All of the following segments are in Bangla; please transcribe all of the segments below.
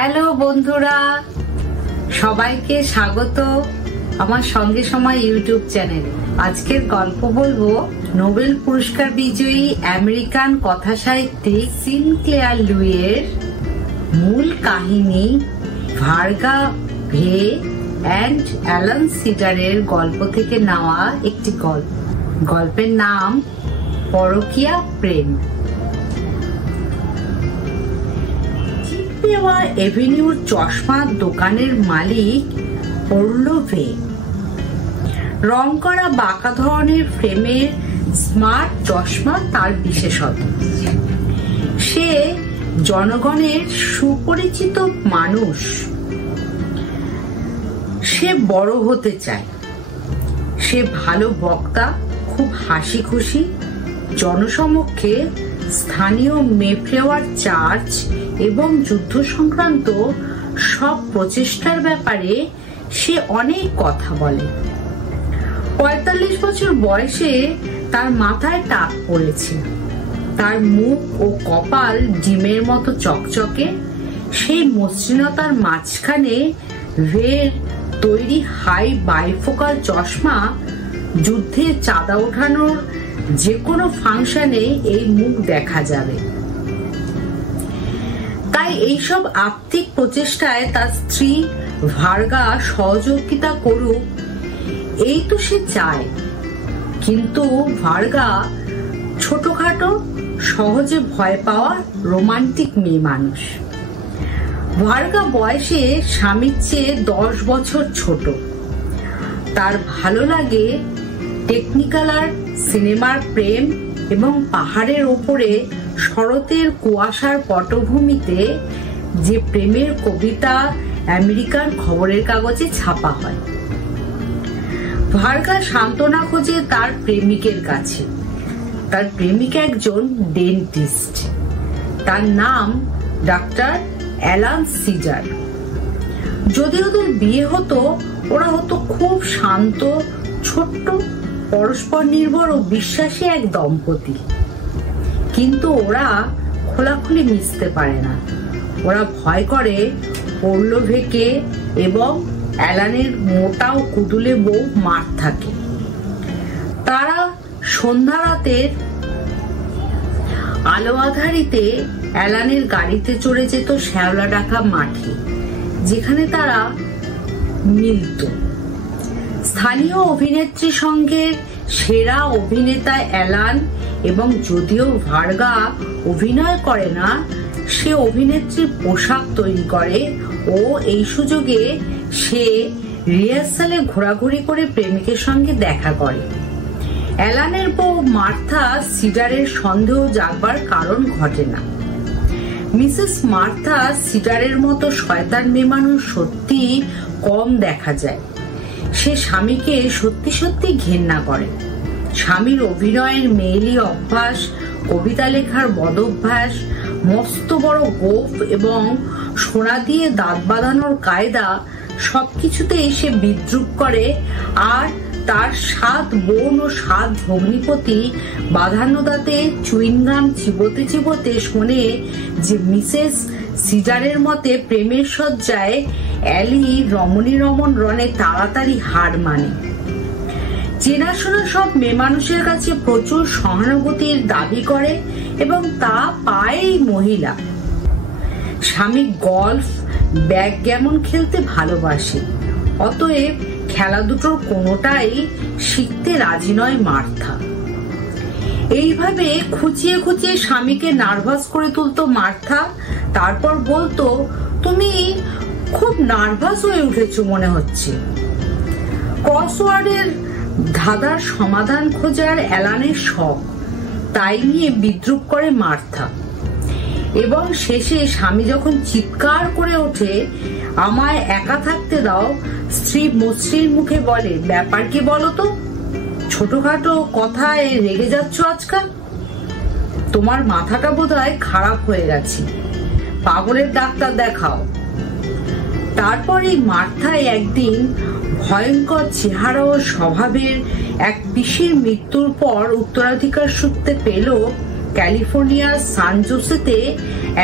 হ্যালো বন্ধুরা, সবাইকে স্বাগত আমার সঙ্গে সময় ইউটিউব চ্যানেলে। আজকের গল্প বলবো নোবেল পুরস্কার বিজয়ী আমেরিকান কথাসাহিত্যিক সিনক্লেয়ার লুইয়ের মূল কাহিনী ভার্গা ভে অ্যান্ড অ্যালান সিডারের গল্প থেকে নেওয়া একটি গল্প। গল্পের নাম পরকীয়া প্রেম। এভিনিউর চশমার দোকানের মালিক পড়লো ভে। রং করা বাঁকা ধরনের ফ্রেমের স্মার্ট চশমা তার বিশেষত্ব। সে জনগণের সুপরিচিত মানুষ। সে বড় হতে চায়। সে ভালো বক্তা, খুব হাসি খুশি। জনসমক্ষে স্থানীয় মেফ্লেওয়ার চার্চ এবং যুদ্ধ সংক্রান্ত সব প্রচেষ্টার ব্যাপারে সে অনেক কথা বলে। ৪৫ বছর বয়সে তার মাথায় টাক পড়েছে। তার মুখ ও কপাল ডিমের মতো চকচকে। সেই মসৃণতার মাঝখানে ভের তৈরি হাই বাইফোকাল চশমা। যুদ্ধে চাঁদা ওঠানোর যে কোনো ফাংশনে এই মুখ দেখা যাবে। তাই এইসব আর্থিক প্রচেষ্টায় তার স্ত্রী ভার্গা সহযোগিতা করুক, এই তো সে চায়। কিন্তু ভার্গা ছোটখাটো, সহজে ভয় পাওয়া রোমান্টিক মেয়ে মানুষ। ভার্গা বয়সে স্বামীর চেয়ে 10 বছর ছোট। তার ভালো লাগে টেকনিক্যালার, সিনেমার প্রেম এবং পাহাড়ের ওপরে শরতের কুয়াশার পটভূমিতে যে প্রেমের কবিতা আমেরিকান খবরের কাগজে ছাপা হয়। ভার্গা সান্ত্বনা খোঁজে তার প্রেমিকের কাছে। তার প্রেমিক একজন ডেন্টিস্ট। তার নাম ডাক্তার অ্যালান সিডার। যদি ওদের বিয়ে হতো, ওরা হতো খুব শান্ত, ছোট্ট, পরস্পর নির্ভর ও বিশ্বাসী এক দম্পতি। কিন্তু ওরা খোলাখুলি মিশতে পারে না। ওরা ভয় করে পৌর্লভেকে এবং অ্যালানের মোটা ও কুদুলে বউ মার্থাকে। তারা সন্ধ্যা রাতের আলো আধারিতে অ্যালানের গাড়িতে চড়ে যেত শ্যাওলা ডাকা মাঠে, যেখানে তারা মিলত। স্থানীয় অভিনেত্রী সংঘের সেরা অভিনেতা অ্যালান, এবং যদিও ভার্গা অভিনয় করে না, সে অভিনেত্রীর পোশাক তৈরি করে ও এই সুযোগে সে রিহার্সালে ঘোরাঘুরি করে প্রেমিকের সঙ্গে দেখা করে। অ্যালানের বউ মার্থা সিডারের সন্দেহ জাগবার কারণ ঘটে না। মিসেস মার্থা সিডারের মতো শয়তান মেয়ে মানুষ সত্যি কম দেখা যায়। সে স্বামীকে সত্যি সত্যি ঘেন্না করে। স্বামীর অভিনয়ের মেয়েলি অভ্যাস, কবিতা লেখার বদভ্যাস, মস্ত বড় গোঁফ এবং সোনা দিয়ে দাঁত বাঁধানোর কায়দা, সবকিছুতেই সে বিদ্রুপ করে। আর তার 7 বোন ও 7 ভগ্নিপতি বাঁধানো দাঁতে চুইংগাম চিবোতে চিবোতে শোনে যে মিসেস সিডারের মতে প্রেমের শয্যায় অ্যালি রমণী রমন রণে তাড়াতাড়ি হার মানে। চেনাশোনা সব মেয়ে মানুষের কাছে প্রচুর সহানুভূতির দাবি করে এবং তা পায় এই মহিলা। স্বামী গল্ফ, ব্যাকগ্যামন খেলতে ভালোবাসে। অতএব খেলা দুটোর কোনোটাই শিখতে রাজি নয় মার্থা। এইভাবে খুঁচিয়ে খুঁচিয়ে স্বামীকে নার্ভাস করে তুলতো মার্থা। তারপর বলতো, তুমি খুব নার্ভাস হয়ে উঠেছো মনে হচ্ছে। ক্রসওয়ার্ডের ধাঁধার সমাধান খোঁজার অ্যালানের শখ, তাই নিয়ে বিদ্রুপ করে মার্থা। এবং শেষে স্বামী যখন চিৎকার করে ওঠে, আমায় একা থাকতে দাও, স্ত্রী মসৃণ মুখে বলে, ব্যাপার কি বলো তো? ছোটখাটো কথায় রেগে যাচ্ছ আজকাল? তোমার মাথাটা বোধহয় খারাপ হয়ে গেছে, পাগলের ডাক্তার দেখাও। তারপর এই মার্থায় একদিন ভয়ঙ্কর চেহারা ও স্বভাবের এক পিসির মৃত্যুর পর উত্তরাধিকার সূত্রে পেল ক্যালিফোর্নিয়ার সান জোসেতে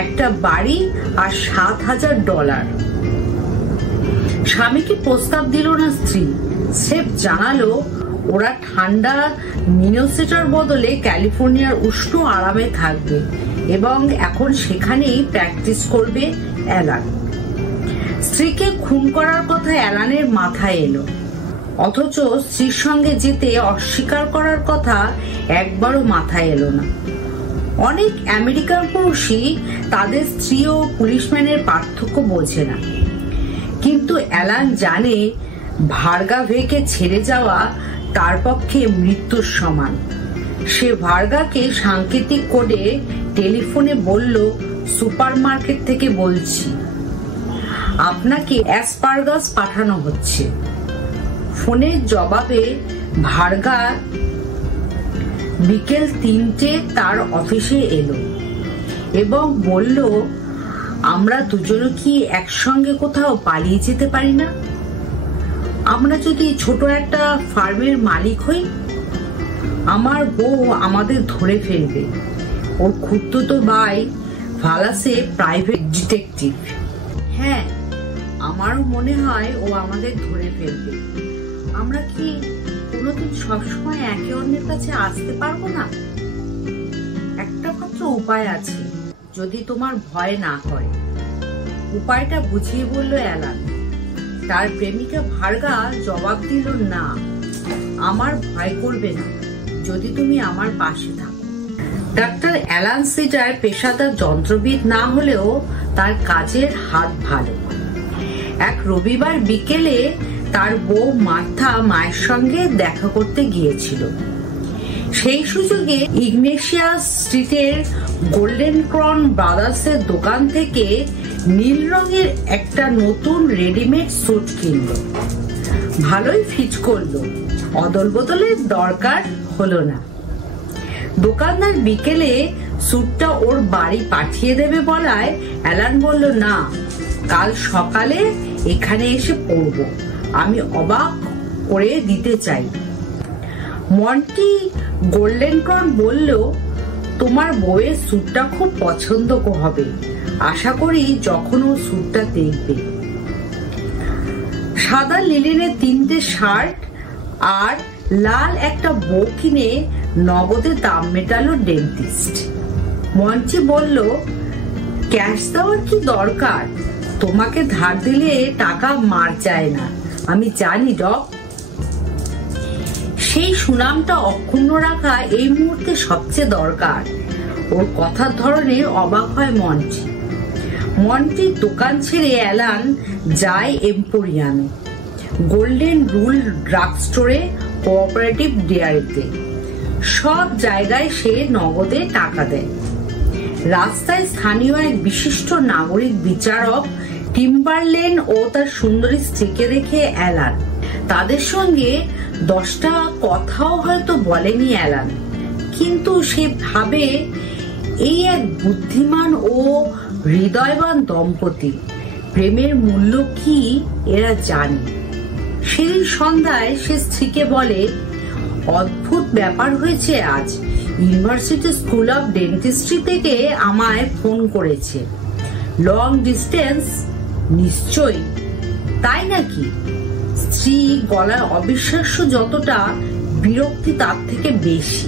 একটা বাড়ি আর $7,000। স্বামীকে প্রস্তাব দিল না স্ত্রী, স্রেফ জানালো ওরা ঠান্ডা মিনেসোটার বদলে ক্যালিফোর্নিয়ার উষ্ণ আরামে থাকবে এবং এখন সেখানেই প্র্যাকটিস করবে অ্যালান। স্ত্রীকে খুন করার কথা অ্যালানের মাথায় এলো, অথচ স্ত্রীর সঙ্গে যেতে অস্বীকার করার কথা একবারও মাথায় এলো না। অনেক আমেরিকান পুরুষই তাদের স্ত্রী ও পুলিশম্যানের পার্থক্য বোঝে না, কিন্তু অ্যালান জানে ভার্গাভেকে ছেড়ে যাওয়া তার পক্ষে মৃত্যুর সমান। সে ভার্গাকে সাংকেতিক কোডে টেলিফোনে বলল, সুপারমার্কেট থেকে বলছি, আপনাকে অ্যাসপারগাস পাঠানো হচ্ছে। ফোনের জবাবে ভার্গা বিকেল 3টে তার অফিসে এলো এবং বলল, আমরা দুজনে কি একসঙ্গে কোথাও পালিয়ে যেতে পারি না? আমরা যদি ছোট একটা ফার্মের মালিক হই, আমার বউ আমাদের ধরে ফেলবে। ওর খুড়তুতো ভাই ভালাসে প্রাইভেট ডিটেকটিভ। হ্যাঁ, আমারও মনে হয় ও আমাদের ধরে ফেলবে। আমরা কি কোনোদিন সবসময় একে অন্যের কাছে আসতে পারবো না? একটা মাত্র উপায় আছে, যদি তোমার ভয় না করে। উপায়টা বুঝিয়ে বলল অ্যালান। তার প্রেমিকা ভার্গা জবাব দিল, না, আমার ভয় করবে না যদি তুমি আমার পাশে থাকো। ডাক্তার অ্যালান সিডার পেশাদার যন্ত্রবিদ না হলেও তার কাজের হাত ভালো। এক রবিবার বিকেলে তার বউ মার্থা মায়ের সঙ্গে দেখা করতে গিয়েছিল। সেই সুযোগে ইগনেশিয়াস স্ট্রিটের গোল্ডেন ক্রন ব্রাদার্সের দোকান থেকে নীল রঙের একটা নতুন রেডিমেড স্যুট কিনল। ভালোই ফিট করলো, অদল বদলের দরকার হলো না। দোকানদার বিকেলে স্যুটটা ওর বাড়ি পাঠিয়ে দেবে বলায় অ্যালান বলল, না, কাল সকালে এখানে এসে পড়বো, আমি অবাক করে দিতে চাই। মন্টি গোল্ডেন ক্রন বলল, তোমার বউয়ের স্যুটটা খুব পছন্দ হবে, আশা করি যখন ও স্যুটটা দেখবে। সাদা লিলেনের 3টে শার্ট আর লাল একটা বউ কিনে নগদে দাম মেটালো ডেন্টিস্ট। মঞ্চি বলল, ক্যাশ দেওয়ার কি দরকার? তোমাকে ধার দিলে টাকা মার যায় না, আমি জানি ডক। সেই সুনামটা অক্ষুণ্ণ রাখা এই মুহূর্তে সবচেয়ে দরকার। ওর কথার ধরনে অবাক হয় মন্টি। মন্টির দোকান ছেড়ে অ্যালান যায় এম্পোরিয়ামে, গোল্ডেন রুল ড্রাগ স্টোরে, কোঅপারেটিভ ডেয়ারিতে। সব জায়গায় সে নগদে টাকা দেয়। রাস্তায় স্থানীয় এক বিশিষ্ট নাগরিক বিচারক টিম্বারলেন ও তার সুন্দরী স্ত্রীকে দেখে অ্যালান। তাদের সঙ্গে 10টা কথাও হয়তো বলেনি অ্যালান, কিন্তু সে ভাবে এই এক বুদ্ধিমান ও হৃদয়বান দম্পতি, প্রেমের মূল্য কি এরা জানে। সেদিন সন্ধ্যায় সে স্ত্রীকে বলে, অদ্ভুত ব্যাপার হয়েছে আজ। ইউনিভার্সিটি স্কুল অফ ডেন্টিস্ট্রি থেকে আমায় ফোন করেছে। লং ডিস্টেন্স নিশ্চয়ই, তাই নাকি? স্ত্রী গলায় অবিশ্বাস্য যতটা, বিরক্তি তার থেকে বেশি।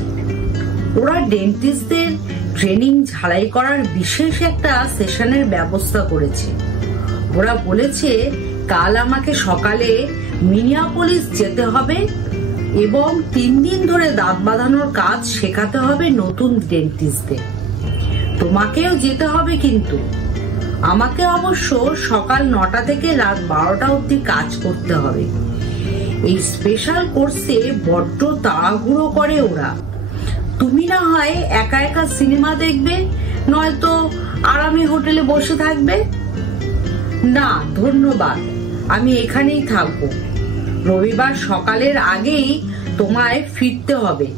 ওরা ডেন্টিস্টদের ট্রেনিং ঝালাই করার বিশেষ একটা সেশনের ব্যবস্থা করেছে। ওরা বলেছে কাল আমাকে সকালে মিনিয়াপোলিস যেতে হবে এবং 3 দিন ধরে দাঁত বাঁধানোর কাজ শেখাতে হবে নতুন ডেন্টিস্টদের। তোমাকেও যেতে হবে, কিন্তু আমাকে অবশ্য সকাল 9টা থেকে রাত 12টা অবধি কাজ করতে হবে। এই স্পেশাল কোর্সে বড্ড তাড়াহুড়ো করে ওরা। তুমি না হয় একা একা সিনেমা দেখবে, নয়তো আরামে হোটেলে বসে থাকবে। না ধন্যবাদ, আমি এখানেই থাকবো। রবিবার সকালের আগেই তোমায় ফিরতে হবে।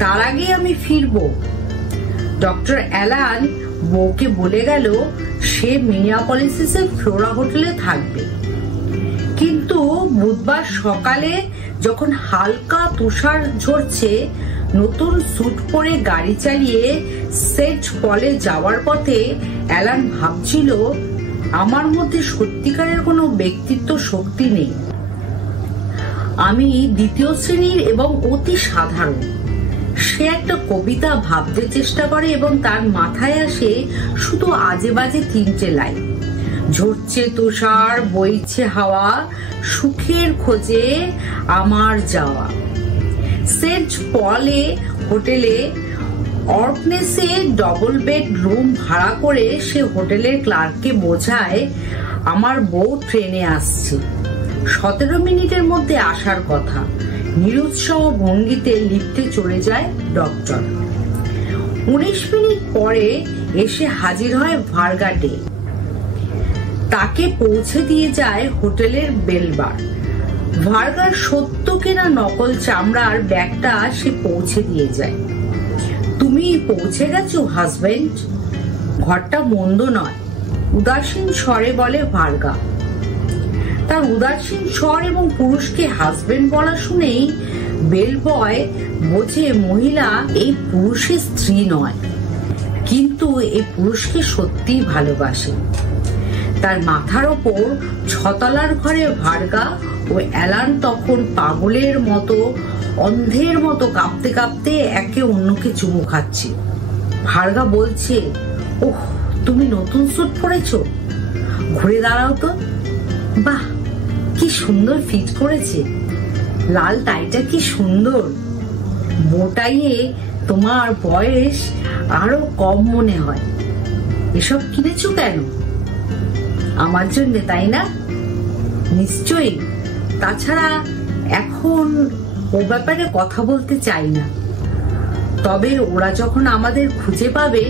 তার আগে আমি ফিরবো। ডক্টর অ্যালান বউকে বলে গেল সে মিনিয়াপলিসের ফ্লোরা হোটেলে থাকবে। কিন্তু বুধবার সকালে যখন হালকা তুষার ঝরছে, নতুন স্যুট পরে গাড়ি চালিয়ে সেন্ট পলে যাওয়ার পথে অ্যালান ভাবছিল, আমার মধ্যে সত্যিকারের কোনো ব্যক্তিত্ব শক্তি নেই। আমি দ্বিতীয় শ্রেণীর এবং অতি সাধারণ। সে একটা কবিতা ভাবতে চেষ্টা করে এবং তার মাথায় আসে শুধু আজে বাজে 3টে লাইন। ঝরছে তুষার, বইছে হাওয়া, সুখের খোঁজে আমার যাওয়া। সেন্ট পলে হোটেলে অর্কনেসে ডবল বেড রুম ভাড়া করে সে হোটেলের ক্লার্ককে বোঝায়, আমার বউ ট্রেনে আসছে, 17 মিনিটের মধ্যে আসার কথা। নিরুৎসাহ ভঙ্গিতে লিফটে চলে যায় ডক্টর। 19 মিনিট পরে এসে হাজির হয় ভার্গাটে। তাকে পৌঁছে দিয়ে যায় হোটেলের বেলবার। ভার্গার সত্য কেনা নকল চামড়ার ব্যাগটা সে পৌঁছে দিয়ে যায়। তুমি পৌঁছে গেছো হাজবেন্ড? ঘরটা মন্দ নয়, উদাসীন স্বরে বলে ভার্গা। তার উদাসীন স্বর এবং পুরুষকে হাজবেন্ড বলা শুনেই বেল বয় বোঝে মহিলা এই পুরুষের স্ত্রী নয়, কিন্তু এই পুরুষকে সত্যিই ভালোবাসে। তার মাথার ওপর 6 তলার ঘরে ভার্গা ও অ্যালান তখন পাগলের মতো, অন্ধের মতো কাঁপতে কাঁপতে একে অন্যকে চুমু খাচ্ছে। ভার্গা বলছে, ওহ, তুমি নতুন স্যুট পরেছো, ঘুরে দাঁড়াও তো। বাহ, কি সুন্দর ফিট করেছে, লাল টাইটা কি সুন্দর, বোটাইয়ে তোমার বয়স আরো কম মনে হয়। এসব কিনেছো কেন? আমার জন্য, তাই না? নিশ্চয়ই। তাছাড়া এখন ও ব্যাপারে কথা বলতে চাই না। তবে ওরা যখন আমাদের খুঁজে পাবে,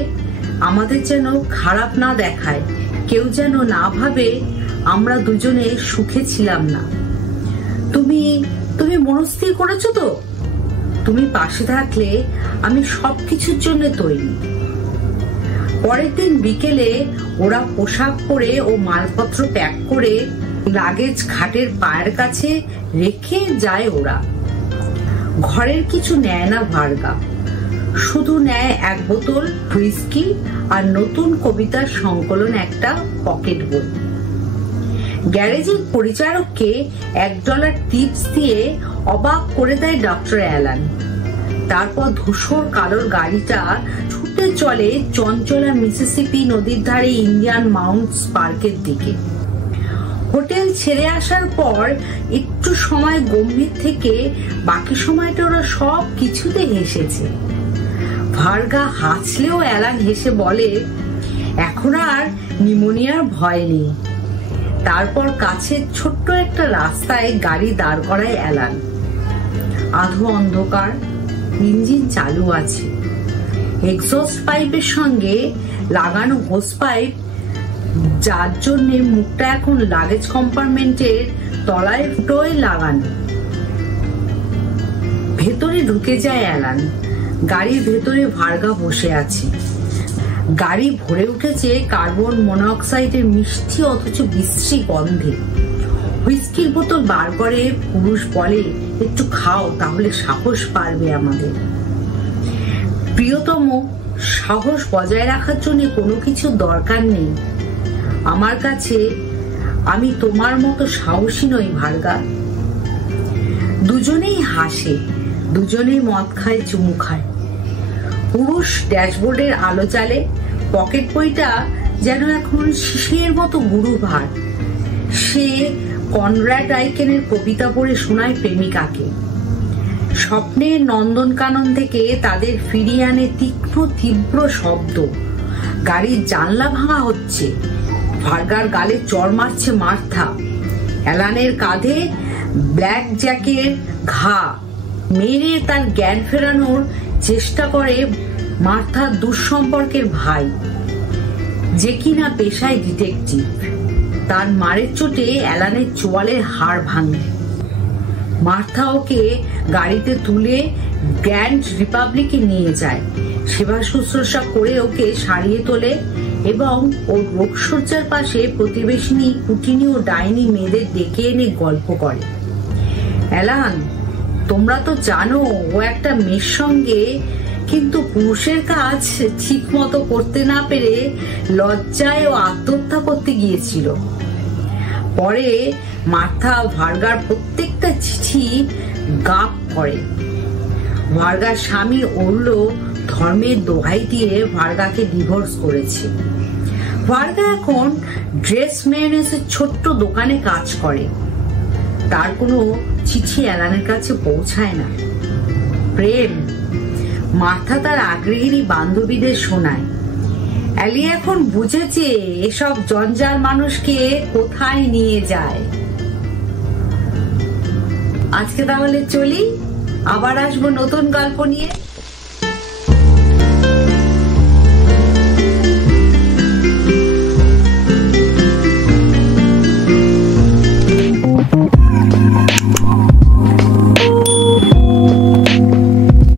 আমাদের যেন খারাপ না দেখায়, কেউ যেন না ভাবে আমরা দুজনে সুখে ছিলাম না। তুমি মনস্থির করেছো তো? তুমি পাশে থাকলে আমি সবকিছুর জন্য তৈরি। পরের দিন বিকেলে ওরা পোশাক পরে ও মালপত্র প্যাক করে লাগেজ খাটের পায়ের কাছে রেখে যায়। ওরা ঘরের কিছু নেয় না ভার্গা, শুধু নেয় 1 বোতল হুইস্কি আর নতুন কবিতার সংকলন একটা পকেট বই। গ্যারেজের পরিচারককে $1 টিপস দিয়ে অবাক করে দেয় ডক্টর অ্যালান। তারপর ধূসর কালোর গাড়িটা ছুটে চলে চঞ্চলা মিসিসিপি নদীর ধারে ইন্ডিয়ান মাউন্টস পার্কের দিকে। হোটেল ছেড়ে আসার পর একটু সময় গম্ভীর থেকে বাকি সময়টা ওরা সব কিছুতে হেসেছে। ভার্গা হাসলেও অ্যালান হেসে বলে, এখন আর নিউমোনিয়ার ভয় নেই। তারপর কাছের ছোট্ট একটা রাস্তায় গাড়ি দাঁড় করায় অ্যালান। আধো অন্ধকার, ইঞ্জিন চালু আছে, এক্সস্ট পাইপের সঙ্গে লাগানো হোস পাইপ, যার জন্য মুখটা এখন লাগেজ কম্পার্টমেন্টের তলায় ফুটোয় লাগানো। ভেতরে ঢুকে যায় অ্যালান। গাড়ির ভেতরে ভার্গা বসে আছে। গাড়ি ভরে উঠেছে কার্বন মনোক্সাইডের মিষ্টি অথচ বিশ্রী গন্ধে। হুইস্কির বোতল বার করে পুরুষ বলে, একটু খাও, তাহলে সাহস পারবে আমাদের। প্রিয়তম, সাহস বজায় রাখার জন্য কোনো কিছু দরকার নেই আমার কাছে। আমি তোমার মতো সাহসী নই ভার্গা। দুজনেই হাসে, দুজনেই মদ খায়, চুমু খায়। পুরুষ ড্যাশবোর্ডের আলো জ্বালে। পকেট বইটা যেন এখন শিশির মতো গুরু ভার। সে কনরাড আইকেনের কবিতা পড়ে শোনায় প্রেমিকাকে। স্বপ্নের নন্দনকানন থেকে তাদের ফিরিয়ে আনে তীক্ষ্ণ তীব্র শব্দ। গাড়ির জানলা ভাঙা হচ্ছে। ভার্গার গালে চড় মারছে মার্থা। অ্যালানের কাঁধে ব্ল্যাক জ্যাকের ঘা মেরে তার জ্ঞান ফেরানোর চেষ্টা করে মার্থার দুঃসম্পর্কের ভাই, যে কিনা পেশায় ডিটেকটিভ। তার মারের চোটে অ্যালানের চোয়ালের হাড় ভাঙে। মার্থা ওকে গাড়িতে তুলে গ্র্যান্ড রিপাবলিকে নিয়ে যায়। সেবা শুশ্রূষা করে ওকে সারিয়ে তোলে এবং ওর রোগশয্যার পাশে প্রতিবেশিনী কুটিনি ও ডাইনি মেয়েদের ডেকে এনে গল্প করে। অ্যালান, তোমরা তো জানো ও একটা মেয়ের সঙ্গে, কিন্তু পুরুষের কাজ ঠিক মতো করতে না পেরে লজ্জায় ও আত্মহত্যা করতে গিয়েছিল। পরে মার্থা ভার্গার প্রত্যেকটা চিঠি গাপ করে। ভার্গার স্বামী ওরলো ধর্মের দোহাই দিয়ে ভার্গাকে ডিভোর্স করেছে। ভার্গা এখন ড্রেসম্যানের ছোট্ট দোকানে কাজ করে। তার কোনো চিঠি অ্যালানের কাছে পৌঁছায় না। প্রেম মার্থা তার আগ্রহী বান্ধবীদের শোনায়। অ্যালি এখন বুঝেছে এসব জঞ্জাল মানুষকে কোথায় নিয়ে যায়। আজকে তাহলে চলি, আবার আসবো নতুন গল্প নিয়ে।